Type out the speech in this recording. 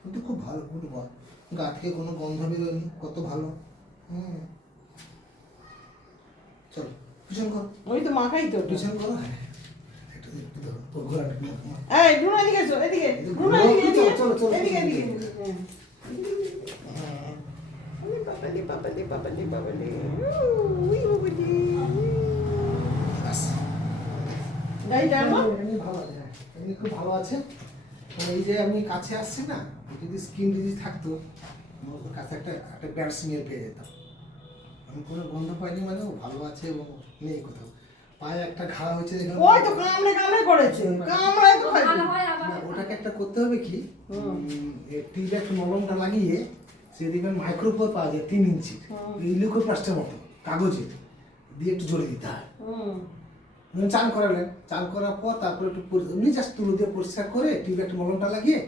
কিন্তু খুব ভালো গুড বয়, গা থেকে কোনো গন্ধ বেরোয়নি, কত ভালো। চলো পিছন করো, ওই তো মাখাই তো পিছন করো। হ্যাঁ একটু একটু ধরো তোর ঘোড়াটা। এই ডুনা এদিকে এসো, এদিকে ডুনা এদিকে এদিকে চলো, চলো, এদিকে চলো। এদিকে বাবালি বাবালি বাবালি বাবালি উই বাবালি ব্যাস। গাড়িটা আনো। এমনি ভালো আছে, হ্যাঁ এমনি খুব ভালো আছে। তো এই যে আমি কাছে আসছি না, যদি স্কিন ডিজিজ থাকতো আমার তো কাছে একটা একটা ব্যাড স্মেল পেয়ে যেতাম। আমি কোনো গন্ধ পাইনি, মানে ও ভালো আছে এবং নেই কোথাও। পায়ে একটা ঘা হয়েছে যেখানে, ওই তো কামড়ে কামড়ে করেছে, কামড়ে তো খাইছে। না, ওটাকে একটা করতে হবে কি, টিলে একটা মলমটা লাগিয়ে সে দেখবেন মাইক্রোপোর পাওয়া যায় 3 ইঞ্চি, ইলিউকোপ্লাস্টের মতো কাগজে দিয়ে একটু জোরে দিতে হয়। চান করালেন, চান করার পর তারপরে একটু এমনি জাস্ট তুলো দিয়ে পরিষ্কার করে টিউবে একটা মলমটা লাগিয়ে